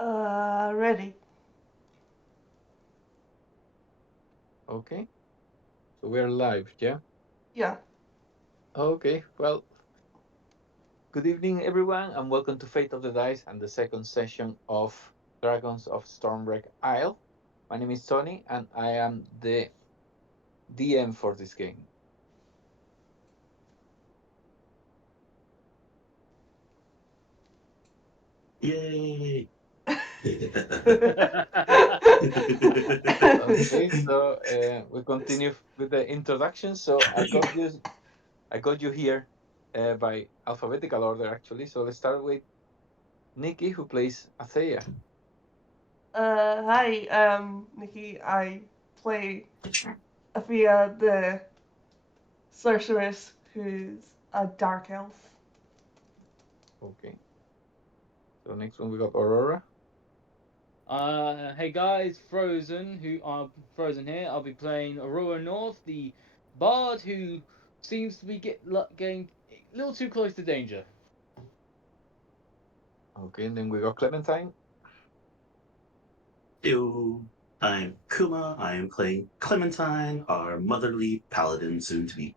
Ready. Okay, so we're live, yeah? Yeah. Okay, well, good evening, everyone, and welcome to Fate of the Dice and the second session of Dragons of Stormwreck Isle. My name is Tony, and I am the DM for this game. Yay! Okay, so we continue with the introduction. So I got you here by alphabetical order, actually. So let's start with Nikki, who plays Athea. Hi, Nikki. I play Athea, the sorceress, who's a dark elf. Okay, so next one we got Aurora. Hey guys, Frozen here. I'll be playing Aurora North, the bard who seems to be getting a little too close to danger. Okay, and then we got Clementine. Yo, I'm Kuma. I am playing Clementine, our motherly paladin soon to be.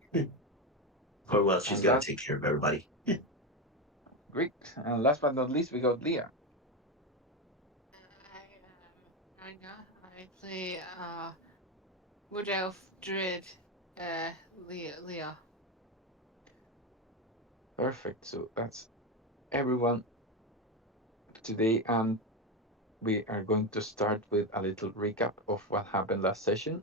Or well, she's And got last, to take care of everybody. Greek. And last but not least, we got Leah. I am Ranga. I play Wood Elf Druid Leah. Perfect. So that's everyone today. And we are going to start with a little recap of what happened last session.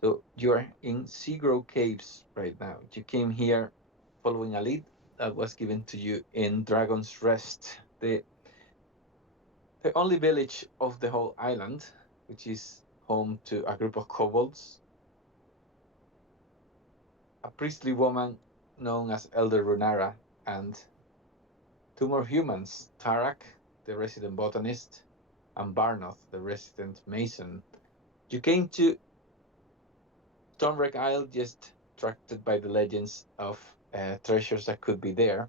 So you're in Seagrow Caves right now. You came here following a lead that was given to you in Dragon's Rest, the only village of the whole island, which is home to a group of kobolds, a priestly woman known as Elder Runara, and two more humans, Tarak, the resident botanist, and Barnoth, the resident mason. You came to Stormwreck Isle just attracted by the legends of treasures that could be there,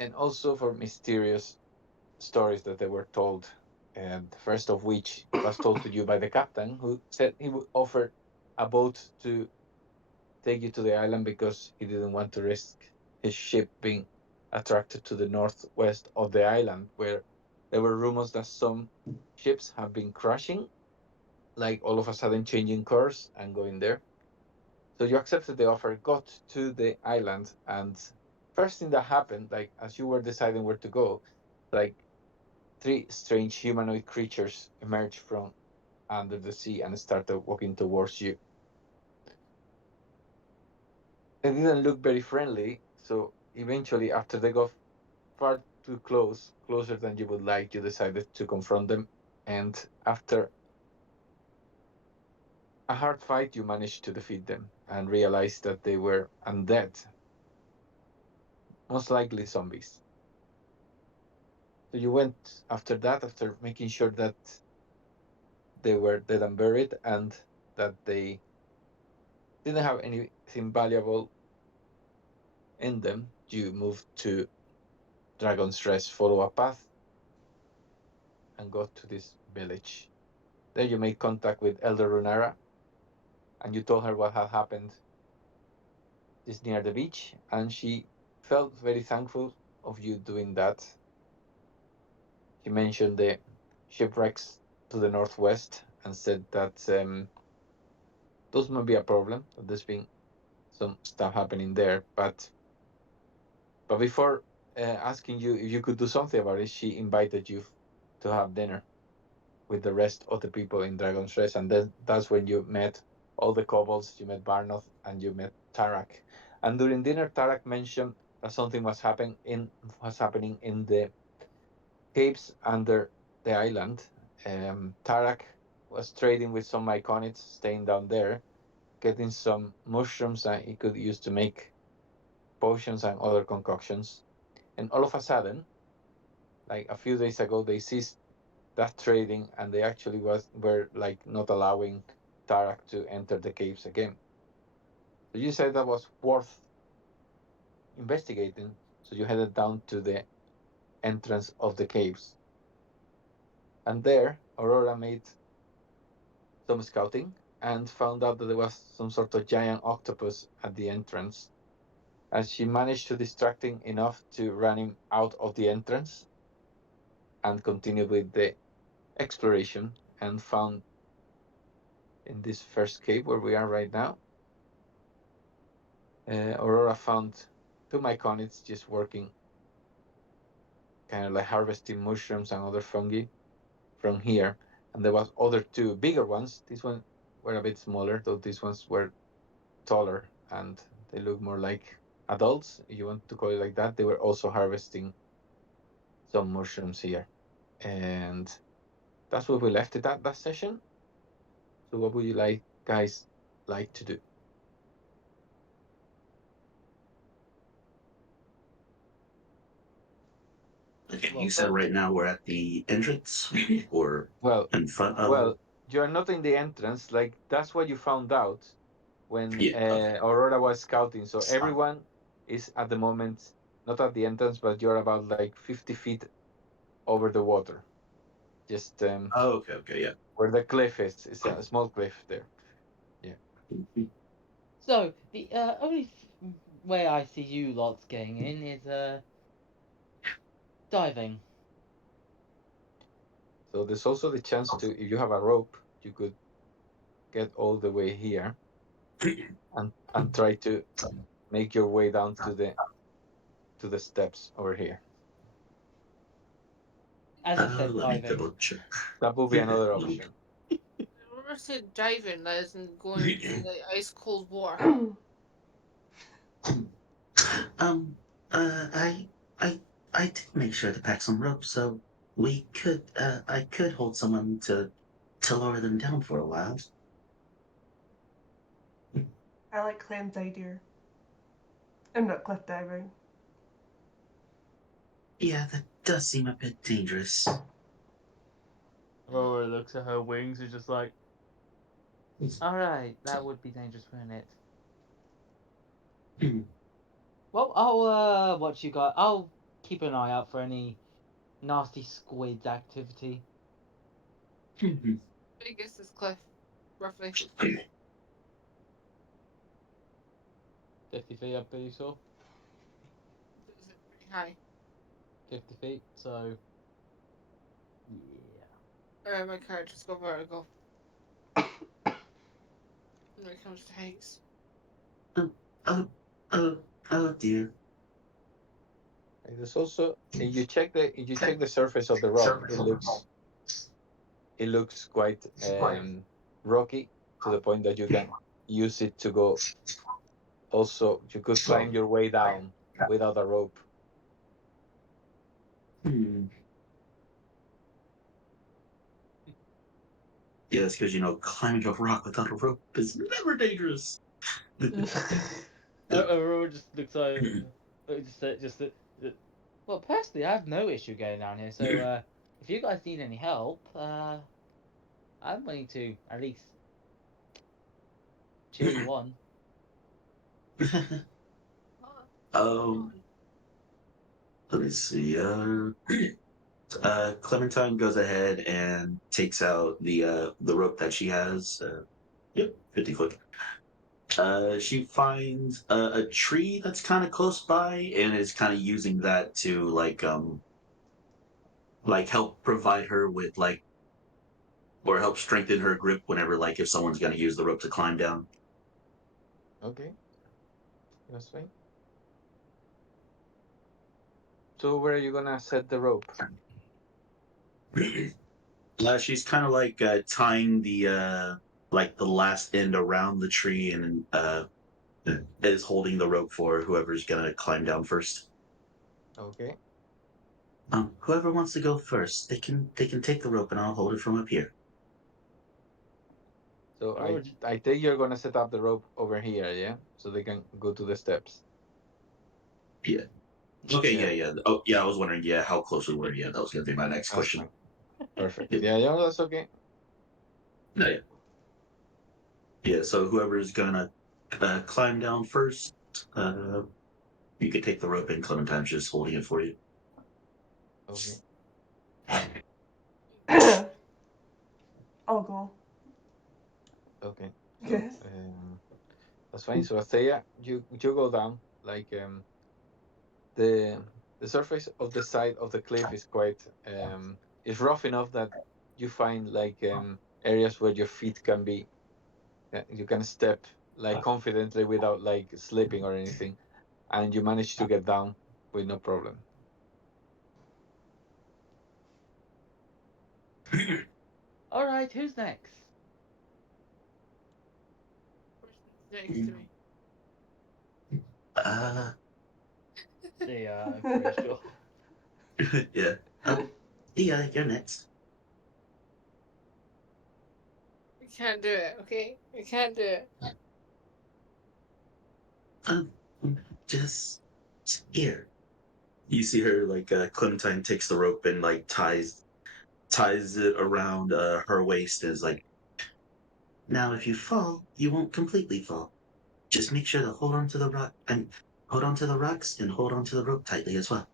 and also for mysterious stories that they were told. And the first of which was told to you by the captain, who said he would offer a boat to take you to the island because he didn't want to risk his ship being attracted to the northwest of the island, where there were rumors that some ships have been crashing, like all of a sudden changing course and going there. So you accepted the offer, got to the island, and first thing that happened, like as you were deciding where to go, like three strange humanoid creatures emerged from under the sea and started walking towards you. They didn't look very friendly, so eventually, after they got far too close, closer than you would like, you decided to confront them. And after a hard fight, you managed to defeat them and realized that they were undead, most likely zombies. So you went after that, after making sure that they were dead and buried and that they didn't have anything valuable in them. You moved to Dragon's Rest, follow a path, and got to this village. There you made contact with Elder Runara, and you told her what had happened just near the beach, and she felt very thankful of you doing that. She mentioned the shipwrecks to the northwest and said that those might be a problem, that there's been some stuff happening there. But before asking you if you could do something about it, she invited you to have dinner with the rest of the people in Dragon's Rest, and then that's when you met all the kobolds. You met Barnoth and you met Tarak. And during dinner, Tarak mentioned that something was happening in the caves under the island. Tarak was trading with some myconids staying down there, getting some mushrooms that he could use to make potions and other concoctions. And all of a sudden, like a few days ago, they ceased that trading and they actually were like not allowing Tarak to enter the caves again. So you said that was worth investigating. So you headed down to the entrance of the caves. And there, Aurora made some scouting and found out that there was some sort of giant octopus at the entrance. And she managed to distract him enough to run him out of the entrance and continue with the exploration and found in this first cave where we are right now. Aurora found two myconids just working, kind of like harvesting mushrooms and other fungi from here. And there was other two bigger ones. These ones were a bit smaller, though these ones were taller and they look more like adults, if you want to call it like that. They were also harvesting some mushrooms here. And that's where we left it at that session. So what would you guys like to do? Okay, Well, you said right now we're at the entrance or Well, in front of. well, you're not in the entrance. Like that's what you found out when Yeah. Okay. Aurora was scouting. So everyone is at the moment not at the entrance, but you're about like 50 feet over the water. Just Oh, okay. Okay. Yeah. where the cliff is. It's a small cliff there. so the only way I see you lots getting in is diving. So there's also the chance to, if you have a rope, you could get all the way here and try to make your way down to the steps over here. As I said, Let me diving. double check. That would be another option. When I said diving, that isn't going into the ice cold water. Um. I. I did make sure to pack some rope, so we could. I could hold someone to lower them down for a while. I like Clem's idea. I'm not cliff diving. Yeah, that does seem a bit dangerous. Aurora looks at her wings and just like, all right, that would be dangerous, wouldn't it? Well, I'll watch you guys. I'll keep an eye out for any nasty squid activity. Big is this cliff, roughly. 50 feet, I'm pretty sure. Is it pretty high? 50 feet, so yeah. My car just go vertical. When it comes to heights. Oh, oh, oh dear. And there's also if you check the surface of the rock, it looks quite rocky to the point that you can use it to go. Also, you could climb your way down without a rope. Hmm. Yeah, it's because climbing a rock without a rope is never dangerous. Aurora just looks like well, personally, I have no issue going down here. So if you guys need any help, I'm willing to at least cheer you on. um, let me see. Clementine goes ahead and takes out the rope that she has. Yep, 50 foot. She finds a tree that's kind of close by and is kind of using that to like help provide her with or help strengthen her grip whenever if someone's gonna use the rope to climb down. Okay, that's fine. So where are you gonna set the rope? She's kind of tying the last end around the tree and is holding the rope for whoever's gonna climb down first. Okay. Whoever wants to go first, they can take the rope and I'll hold it from up here. So Aurora, I think you're gonna set up the rope over here, yeah, so they can go to the steps. Yeah. Okay. Yeah. Yeah. Yeah. Oh, yeah. I was wondering. Yeah, how close we were. Yeah, that was gonna be my next That's question. fine. Perfect. Yep. Yeah, yeah, that's okay. No, yeah. Yeah. So whoever's gonna climb down first, You could take the rope and Clementine's just holding it for you. Okay. I'll go. Okay. So, Yes. that's fine. So Athea, you go down. Like the surface of the side of the cliff is quite is rough enough that you find like areas where your feet can be you can step like confidently without like slipping or anything, and you manage to get down with no problem. All right, who's next? Person's next to me. Yeah, I'm pretty sure. Yeah. Yeah, you're next. I can't do it, okay? I can't do it. Um, just here. You see her like Clementine takes the rope and like ties it around her waist. Is like, now if you fall, you won't completely fall. Just make sure to hold on to the rock and hold on to the rocks and hold on to the rope tightly as well.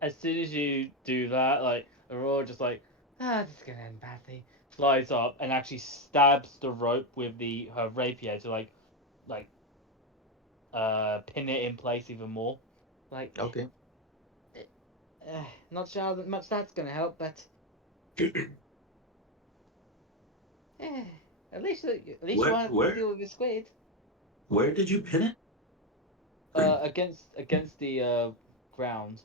As soon as you do that, like Aurora just like, this is gonna end badly. Flies up and actually stabs the rope with her rapier to like pin it in place even more. Like, Okay. not sure that much that's gonna help, but eh, at least you Where won't have to where deal with the squid. where did you pin it? Against the ground,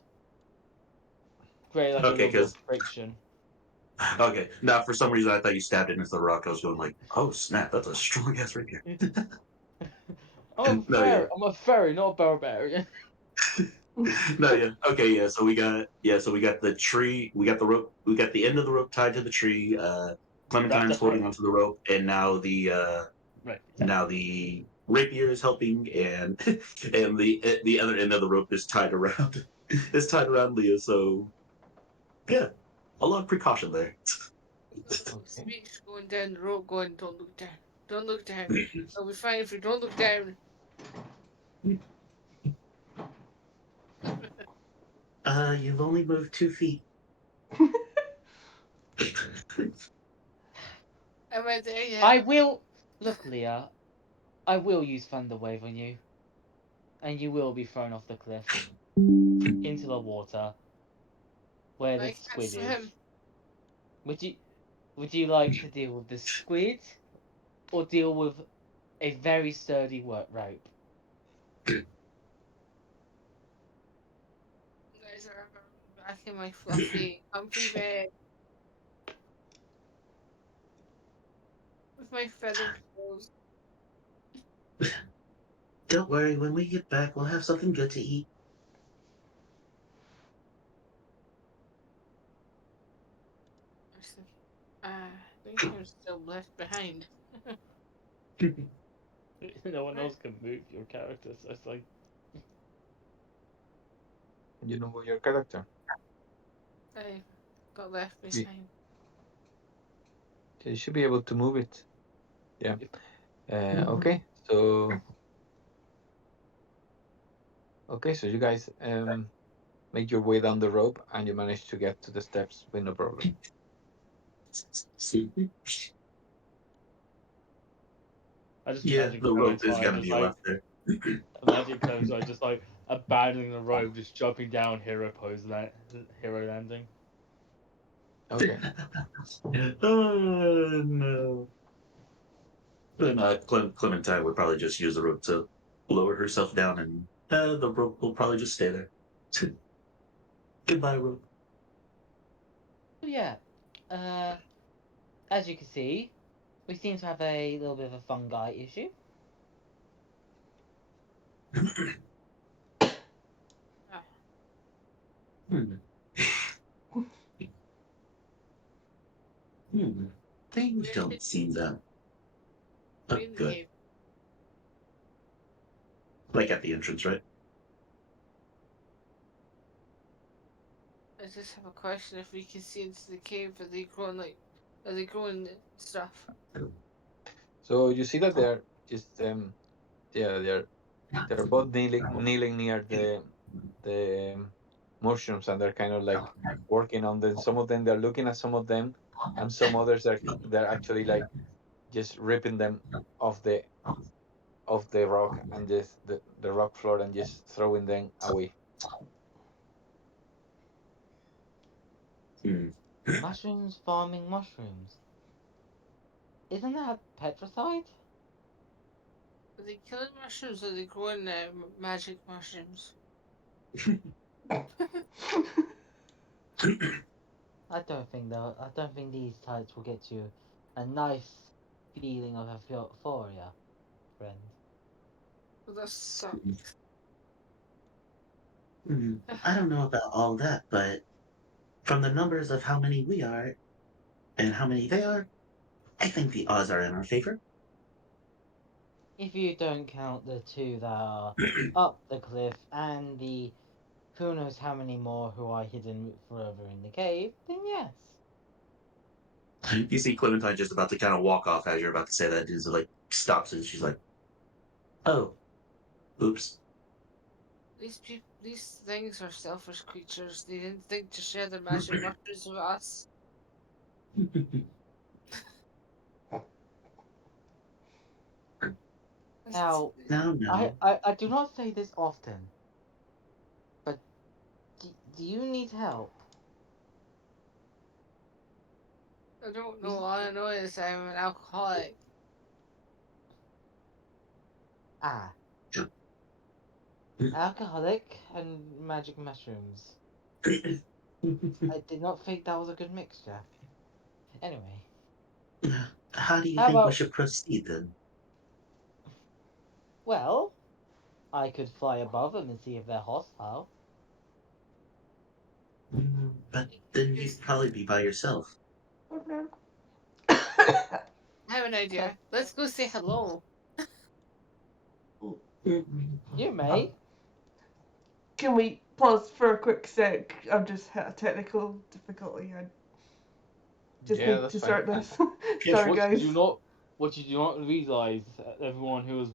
create like a Okay, little bit of because friction. okay. Now for some reason I thought you stabbed it into the rock. I was going like, oh snap, that's a strong ass rapier. No, yeah. I'm a fairy, not a barbarian. No, yeah. Okay, yeah. So we got the tree, we got the rope, we got the end of the rope tied to the tree. Clementine's That's right. holding onto the rope, and Right. Yeah. now the rapier is helping, and and the other end of the rope is tied around is tied around Leah. So yeah, a lot of precaution there. Okay. Speaks going down the road, going, don't look down. Don't look down. I'll be fine if you don't look down. You've only moved 2 feet. Am I there yet? I will look, Leah. I will use Thunder Wave on you, and you will be thrown off the cliff into the water where the I can't squid is. swim. Would you Would you like to deal with the squid or deal with a very sturdy rope? Guys are back in my fluffy, comfy bed with my feather clothes. Don't worry, when we get back, we'll have something good to eat. I think I'm still left behind. No one else can move your character, so it's like You know your character. I got left You, behind. you should be able to move it. Yeah. Mhm. Okay. So you guys make your way down the rope and you manage to get to the steps with no problem. I just Yeah, imagine the rope is Clementine gonna just be like left there. just like abandoning the rope, just jumping down hero pose hero landing. Okay. Oh no. Then Clementine would probably just use the rope to lower herself down, and the rope will probably just stay there. Goodbye, rope. So yeah, uh, as you can see, we seem to have a little bit of a fungi issue. Ah, Hmm. Things where don't did seem that we in the good. cave? Like at the entrance, right? I just have a question. If we can see into the cave, are they growing stuff? So you see that they're just they're They're both kneeling near the mushrooms, and they're kind of like working on them. Some of them they're looking at some of them, and some others they're actually like just ripping them off the rock and just the rock floor and just throwing them away. Hmm. Mushrooms farming mushrooms. Isn't that petricide? Are they killing mushrooms or are they growing magic mushrooms? I don't think these types will get you a nice feeling of euphoria, friend. Well, that sucks. I don't know about all that, but from the numbers of how many we are and how many they are, I think the odds are in our favor. If you don't count the two that are up the cliff and the who knows how many more who are hidden forever in the cave, then yes. You see Clementine just about to kind of walk off as you're about to say that. Is like stops and she's like, "Oh, oops." These things are selfish creatures. They didn't think to share their magic mushrooms with us. Now, No. I do not say this often, but do you need help? I don't know. All I know is I'm an alcoholic. Ah, alcoholic and magic mushrooms. I did not think that was a good mixture. Anyway, How do you how think we about, should proceed then? well, I could fly above them and see if they're hostile. But then you'd probably be by yourself. Okay. I have an idea. Let's go say hello. You may. Can we pause for a quick sec? I've just hit a technical difficulty. I just Yeah, need that's to fine. start this. Yeah, Sorry, What guys. you do not realize, everyone who was